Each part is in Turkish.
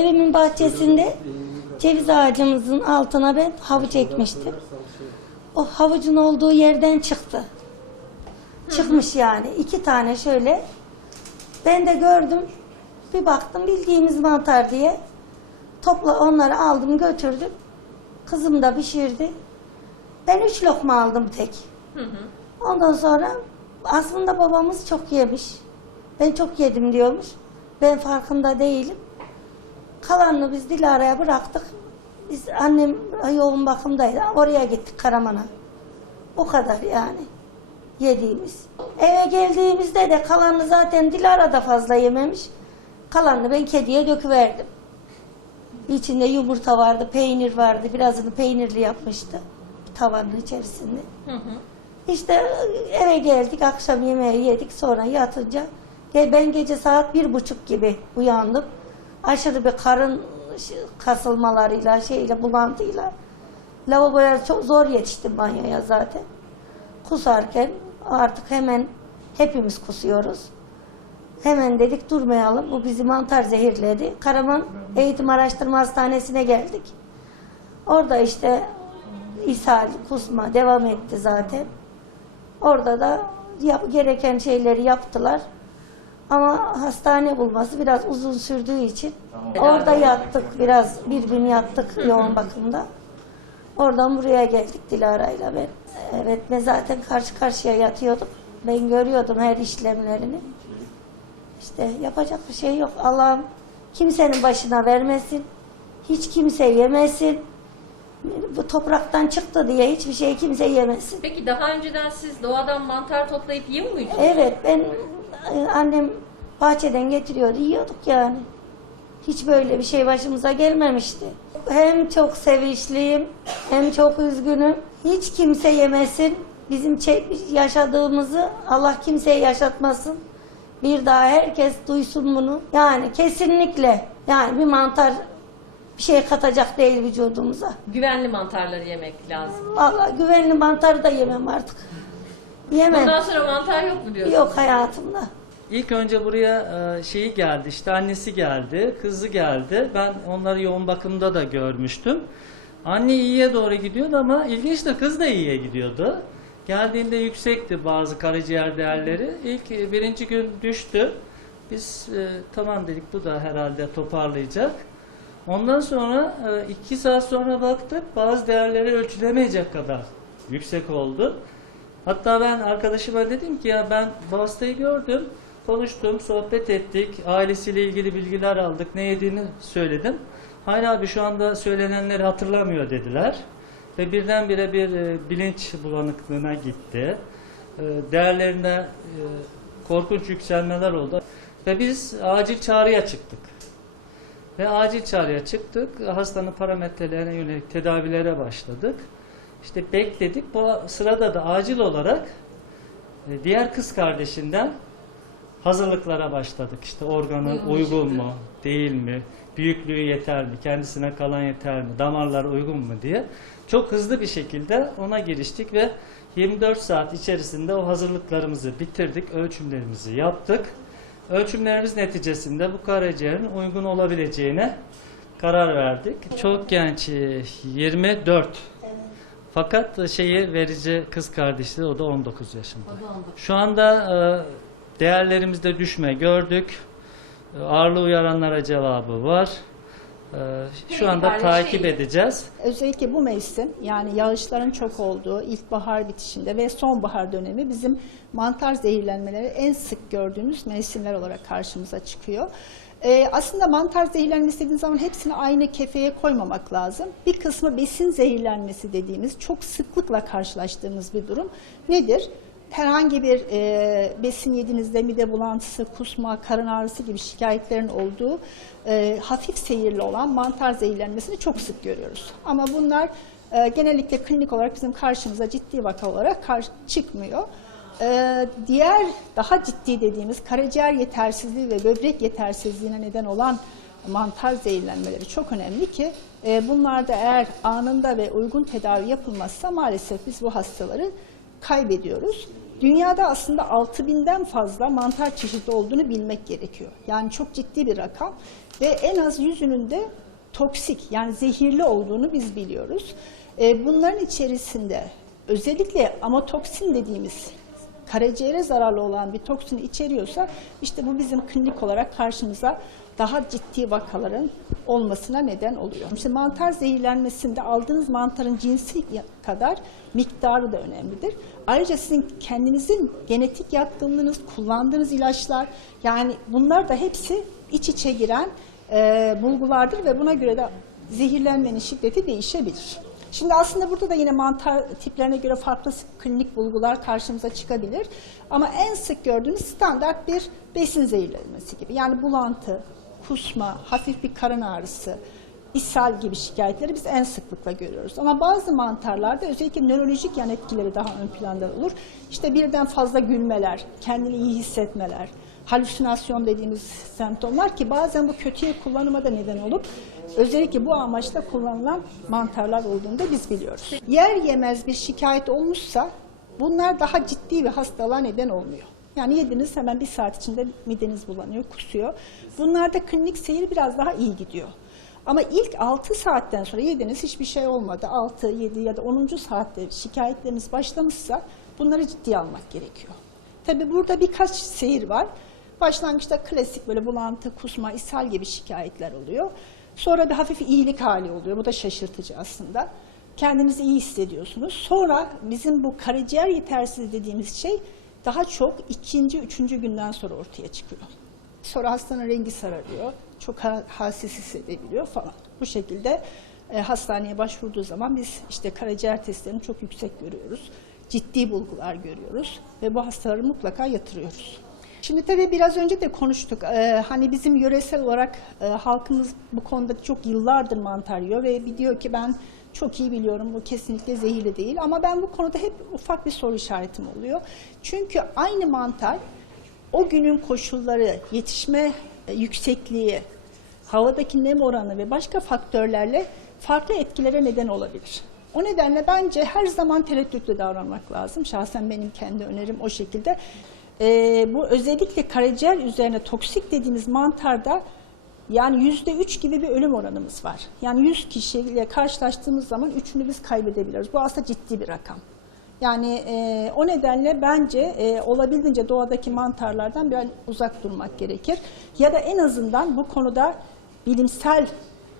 evimin bahçesinde ceviz ağacımızın altına ben havuç ekmiştim. O havucun olduğu yerden çıktı. Çıkmış yani. iki tane şöyle. Ben de gördüm. Bir baktım bildiğimiz mantar diye. Topla onları aldım götürdüm. Kızım da pişirdi. Ben üç lokma aldım tek. Ondan sonra aslında babamız çok yemiş. Ben çok yedim diyormuş. Ben farkında değilim. Kalanını biz Dilara'ya bıraktık. Biz annem yoğun bakımdaydı. Oraya gittik Karaman'a. O kadar yani yediğimiz. Eve geldiğimizde de kalanını zaten Dilara da fazla yememiş. Kalanını ben kediye döküverdim. İçinde yumurta vardı, peynir vardı. Birazını peynirli yapmıştı tavanın içerisinde. İşte eve geldik, akşam yemeği yedik, sonra yatınca ben gece saat bir buçuk gibi uyandım. Aşırı bir karın kasılmalarıyla, şeyle, bulantıyla. Lavaboya çok zor yetiştim banyoya zaten. Kusarken artık hemen hepimiz kusuyoruz. Hemen dedik durmayalım, bu bizi mantar zehirledi. Karaman Eğitim Araştırma Hastanesi'ne geldik. Orada işte ishal, kusma devam etti zaten. Orada da yap, gereken şeyleri yaptılar. Ama hastane bulması biraz uzun sürdüğü için orada yattık biraz bir gün yattık yoğun bakımda. Oradan buraya geldik Dilara'yla ben. Evet ben zaten karşı karşıya yatıyorduk. Ben görüyordum her işlemlerini. İşte yapacak bir şey yok. Allah'ım kimsenin başına vermesin. Hiç kimse yemesin. Bu topraktan çıktı diye hiçbir şey kimse yemesin. Peki daha önceden siz doğadan mantar toplayıp yiyor muydunuz? Evet ben annem bahçeden getiriyordu yiyorduk yani. Hiç böyle bir şey başımıza gelmemişti. Hem çok sevinçliyim hem çok üzgünüm. Hiç kimse yemesin. Bizim yaşadığımızı Allah kimseye yaşatmasın. Bir daha herkes duysun bunu. Yani kesinlikle yani bir mantar bir şey katacak değil vücudumuza. Güvenli mantarları yemek lazım. Vallahi güvenli mantarı da yemem artık. Yemem. Bundan sonra mantar yok mu diyorsunuz? Yok hayatımda. İlk önce buraya e, şeyi geldi işte annesi geldi, kızı geldi. Ben onları yoğun bakımda da görmüştüm. Anne iyiye doğru gidiyordu ama ilginçtir kız da iyiye gidiyordu. Geldiğinde yüksekti bazı karaciğer değerleri. İlk e, birinci gün düştü. Biz e, tamam dedik bu da herhalde toparlayacak. Ondan sonra e, iki saat sonra baktık bazı değerleri ölçülemeyecek kadar yüksek oldu. Hatta ben arkadaşıma dedim ki ya ben bu hastayı gördüm, konuştum, sohbet ettik, ailesiyle ilgili bilgiler aldık, ne yediğini söyledim. Hayır abi şu anda söylenenleri hatırlamıyor dediler. Ve birdenbire bir e, bilinç bulanıklığına gitti. E, değerlerinde e, korkunç yükselmeler oldu. Ve biz acil çağrıya çıktık. Ve acil çağrıya çıktık. Hastanın parametrelerine yönelik tedavilere başladık. İşte bekledik. Bu sırada da acil olarak e, diğer kız kardeşinden hazırlıklara başladık. İşte organı Uygun uygun mu, değil mi, büyüklüğü yeter mi, kendisine kalan yeter mi, damarlar uygun mu diye çok hızlı bir şekilde ona giriştik ve 24 saat içerisinde o hazırlıklarımızı bitirdik, ölçümlerimizi yaptık. Ölçümlerimiz neticesinde bu karaciğerin uygun olabileceğine karar verdik. Çok genç, e, 24. Fakat şeyi verici kız kardeşi o da 19 yaşında. Şu anda e, değerlerimizde düşme gördük. E, Ağırlığı uyaranlara cevabı var. E, Şu anda takip şey. edeceğiz. Özellikle bu mevsim yani yağışların çok olduğu ilkbahar bitişinde ve sonbahar dönemi bizim mantar zehirlenmeleri en sık gördüğümüz mevsimler olarak karşımıza çıkıyor. Ee, aslında mantar zehirlenmesi dediğimiz zaman hepsini aynı kefeye koymamak lazım. Bir kısmı besin zehirlenmesi dediğimiz çok sıklıkla karşılaştığımız bir durum. Nedir? herhangi bir e, besin yediğinizde mide bulantısı, kusma, karın ağrısı gibi şikayetlerin olduğu e, hafif seyirli olan mantar zehirlenmesini çok sık görüyoruz. Ama bunlar e, genellikle klinik olarak bizim karşımıza ciddi vaka olarak çıkmıyor. E, diğer daha ciddi dediğimiz karaciğer yetersizliği ve böbrek yetersizliğine neden olan mantar zehirlenmeleri çok önemli ki e, bunlarda eğer anında ve uygun tedavi yapılmazsa maalesef biz bu hastaları kaybediyoruz. Dünyada aslında 6000'den fazla mantar çeşidi olduğunu bilmek gerekiyor. Yani çok ciddi bir rakam ve en az yüzünün de toksik yani zehirli olduğunu biz biliyoruz. E, bunların içerisinde özellikle amotoksin dediğimiz karaciğere zararlı olan bir toksin içeriyorsa işte bu bizim klinik olarak karşımıza daha ciddi vakaların olmasına neden oluyor. İşte mantar zehirlenmesinde aldığınız mantarın cinsi kadar miktarı da önemlidir. Ayrıca sizin kendinizin genetik yatkınlığınız, kullandığınız ilaçlar yani bunlar da hepsi iç içe giren e, bulgulardır ve buna göre de zehirlenmenin şiddeti değişebilir. Şimdi aslında burada da yine mantar tiplerine göre farklı klinik bulgular karşımıza çıkabilir. Ama en sık gördüğümüz standart bir besin zehirlenmesi gibi. Yani bulantı, kusma, hafif bir karın ağrısı, ishal gibi şikayetleri biz en sıklıkla görüyoruz. Ama bazı mantarlarda özellikle nörolojik yan etkileri daha ön planda olur. İşte birden fazla gülmeler, kendini iyi hissetmeler, halüsinasyon dediğimiz semptomlar ki bazen bu kötüye kullanıma da neden olup özellikle bu amaçla kullanılan mantarlar olduğunu da biz biliyoruz. Yer yemez bir şikayet olmuşsa bunlar daha ciddi bir hastalığa neden olmuyor. Yani yediniz hemen bir saat içinde mideniz bulanıyor, kusuyor. Bunlarda klinik seyir biraz daha iyi gidiyor. Ama ilk 6 saatten sonra yediniz hiçbir şey olmadı. 6, 7 ya da 10. saatte şikayetleriniz başlamışsa bunları ciddiye almak gerekiyor. Tabi burada birkaç seyir var. Başlangıçta klasik böyle bulantı, kusma, ishal gibi şikayetler oluyor. Sonra bir hafif iyilik hali oluyor. Bu da şaşırtıcı aslında. Kendinizi iyi hissediyorsunuz. Sonra bizim bu karaciğer yetersizliği dediğimiz şey daha çok ikinci, üçüncü günden sonra ortaya çıkıyor. Sonra hastanın rengi sararıyor, çok ha- halsiz hissedebiliyor falan. Bu şekilde e, hastaneye başvurduğu zaman biz işte karaciğer testlerini çok yüksek görüyoruz. Ciddi bulgular görüyoruz ve bu hastaları mutlaka yatırıyoruz. Şimdi tabii biraz önce de konuştuk. Ee, hani bizim yöresel olarak e, halkımız bu konuda çok yıllardır mantar yiyor ve biliyor ki ben çok iyi biliyorum bu kesinlikle zehirli değil. Ama ben bu konuda hep ufak bir soru işaretim oluyor. Çünkü aynı mantar o günün koşulları, yetişme e, yüksekliği, havadaki nem oranı ve başka faktörlerle farklı etkilere neden olabilir. O nedenle bence her zaman tereddütlü davranmak lazım. Şahsen benim kendi önerim o şekilde. Ee, bu özellikle karaciğer üzerine toksik dediğimiz mantarda yani yüzde üç gibi bir ölüm oranımız var. Yani 100 kişiyle karşılaştığımız zaman üçünü biz kaybedebiliyoruz. Bu aslında ciddi bir rakam. Yani e, o nedenle bence e, olabildiğince doğadaki mantarlardan biraz uzak durmak gerekir. Ya da en azından bu konuda bilimsel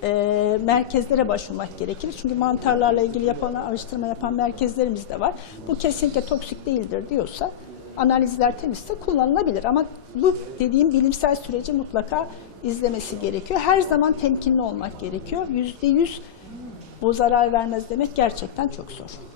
e, merkezlere başvurmak gerekir. Çünkü mantarlarla ilgili yapan, araştırma yapan merkezlerimiz de var. Bu kesinlikle toksik değildir diyorsa analizler temizse kullanılabilir. Ama bu dediğim bilimsel süreci mutlaka izlemesi gerekiyor. Her zaman temkinli olmak gerekiyor. Yüzde yüz bu zarar vermez demek gerçekten çok zor.